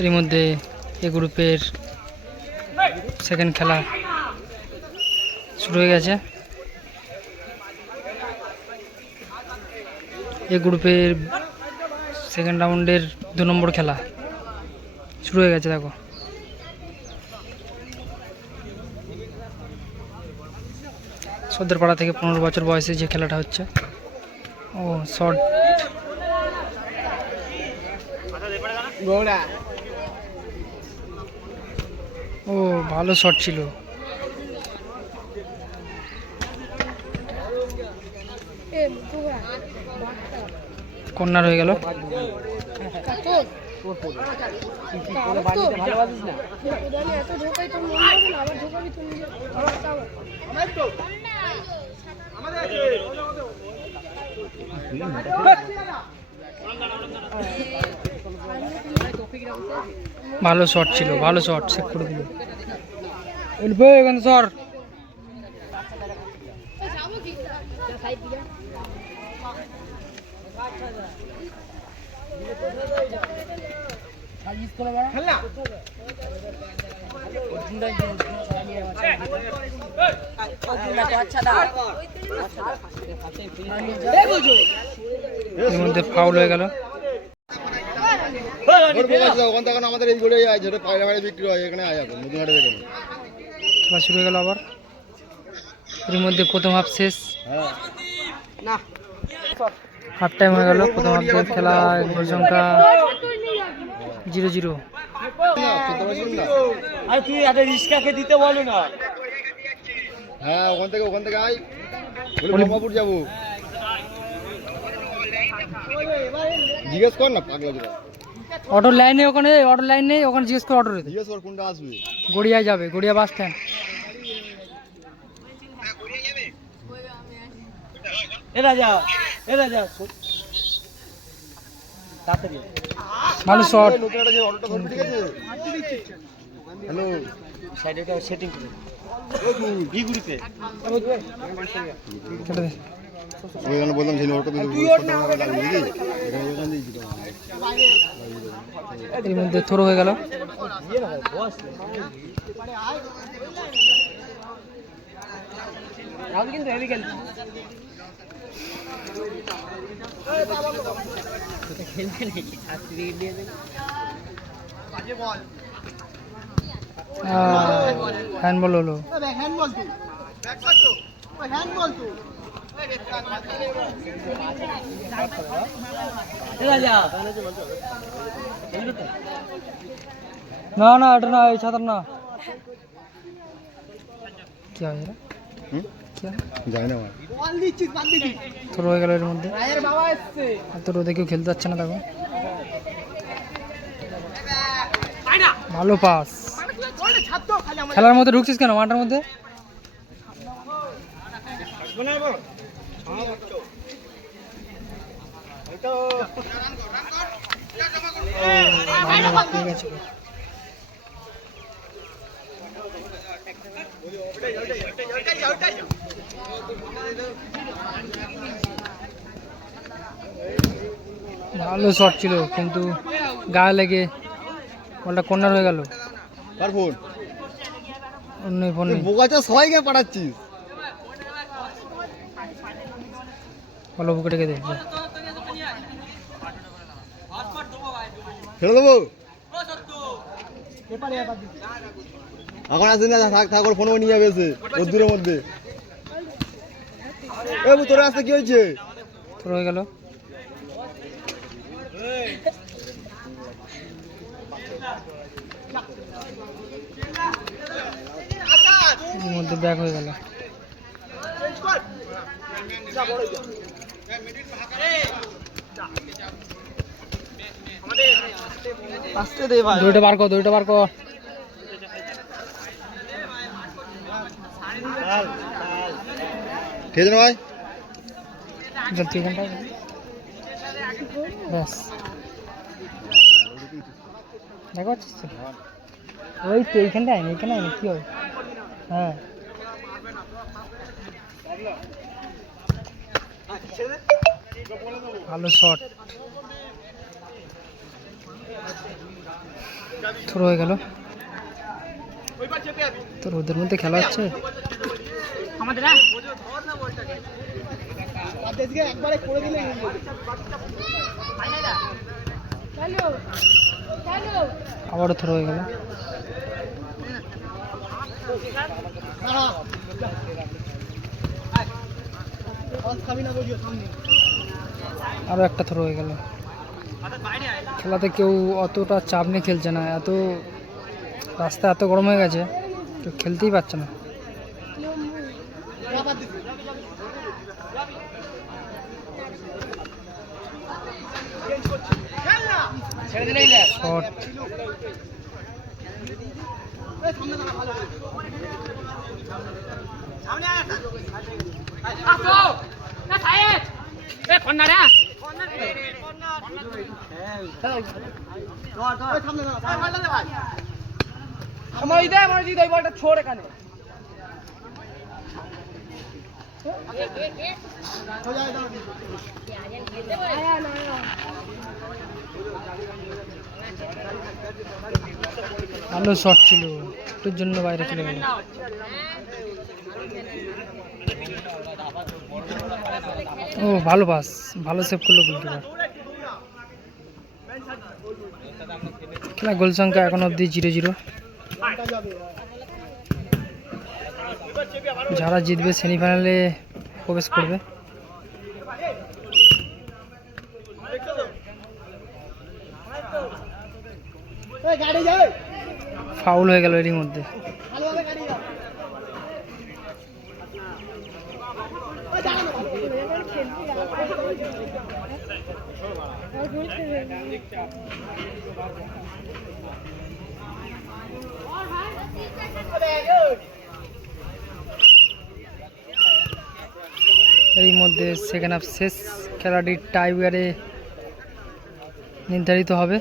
এর মধ্যে এ গ্রুপের সেকেন্ড খেলা শুরু হয়ে গেছে। এ গ্রুপের সেকেন্ড রাউন্ডের 2 নম্বর খেলা শুরু হয়ে গেছে। দেখো সর্দারপাড়া থেকে 15 বছর বয়সে যে খেলাটা হচ্ছে। ও শর্ট, ও ভালো শট ছিল। কর্নার হয়ে গেল। ভালো শট ছিল, ভালো শট, সেভ করে দিল। এখানে সর। এর মধ্যে ফাউল হয়ে গেল। আমাদের এই করে যেটা পায়রা বাড়ি বিক্রি হয় এখানে আয় এখন নতুন হাটে দেখুন খেলা শুরু হয়ে গেল আবার। এর মধ্যে প্রথম হাফ শেষ, হাফ টাইম হয়ে গেল। প্রথম হাফ খেলা গোল সংখ্যা 0-0। তুই একটা রিস্কাকে দিতে বলো না। হ্যাঁ ওখান থেকে আয় বলে যাবো, জিজ্ঞেস কর না পাগলা দিবা। অটোর লাইনে ওখানে, অটোর লাইন নেই ওখানে, জিজ্ঞেস কর অটোর। জিজ্ঞেস কর কোনটা আসবে। গড়িয়ায় যাবে, গড়িয়া বাস স্ট্যান্ড। ভালো শট। হ্যালো সাইডে সেটিং করে বি গ্রুপে ওইখানে বললাম সেই অটো এর মধ্যে থ্রো হয়ে গেল। কিন্তু হেভি খেলছে। হ্যান্ডবল হলো। না না এটা না, এই ছাতার না। কি হয় এরা? যায় না থ্রো হয়ে গেল এর মধ্যে। তো রোদে কেউ খেলতে যাচ্ছে না। দেখো ভালো পাস। খেলার মধ্যে ঢুকছিস কেন মাঠের মধ্যে? ভালো শট ছিল কিন্তু গায়ে লেগে বলটা কর্নার হয়ে গেল। অন্য ফোন বোকাচা সবাইকে পাঠাচ্ছিস। ভালো বুকেটে দে, ফেলে দেবো এখন আসেন না, থাক ফোন নিয়ে যাবে দূরের মধ্যে। তোর আসতে কি হয়েছে? তোর হয়ে গেল। মধ্যে ব্যাক হয়ে গেল। দুইটা বার কর, দুইটা বার কর। ঠিক আছে ভাই, জলদি এখানটায় ব্যাস। দেখো ওই তো এইখানটায় এইখানে কি হবে? হ্যাঁ ভালো শট। থ্রো হয়ে গেল। তোর ওদের মধ্যে খেলা হচ্ছে। আবারও থ্রো হয়ে গেল। আরো একটা থ্রো হয়ে গেল। খেলাতে কেউ অতটা চাপ নিয়ে খেলছে না, এত রাস্তা এত গরম হয়ে গেছে, কেউ খেলতেই পারছে না। শট। छोड़ एखाने ভালো শট ছিল, একটুর জন্য বাইরে চলে গেল। ও ভালো পাস, ভালো সেভ করলো গোলকিপার। খেলা গোল সংখ্যা এখন অবধি 0-0। যারা জিতবে সেমিফাইনালে প্রবেশ করবে। ফাউল হয়ে গেল এরই মধ্যে। এরই মধ্যে সেকেন্ড হাফ শেষ, খেলাটি টাইব্রেকারে নির্ধারিত হবে।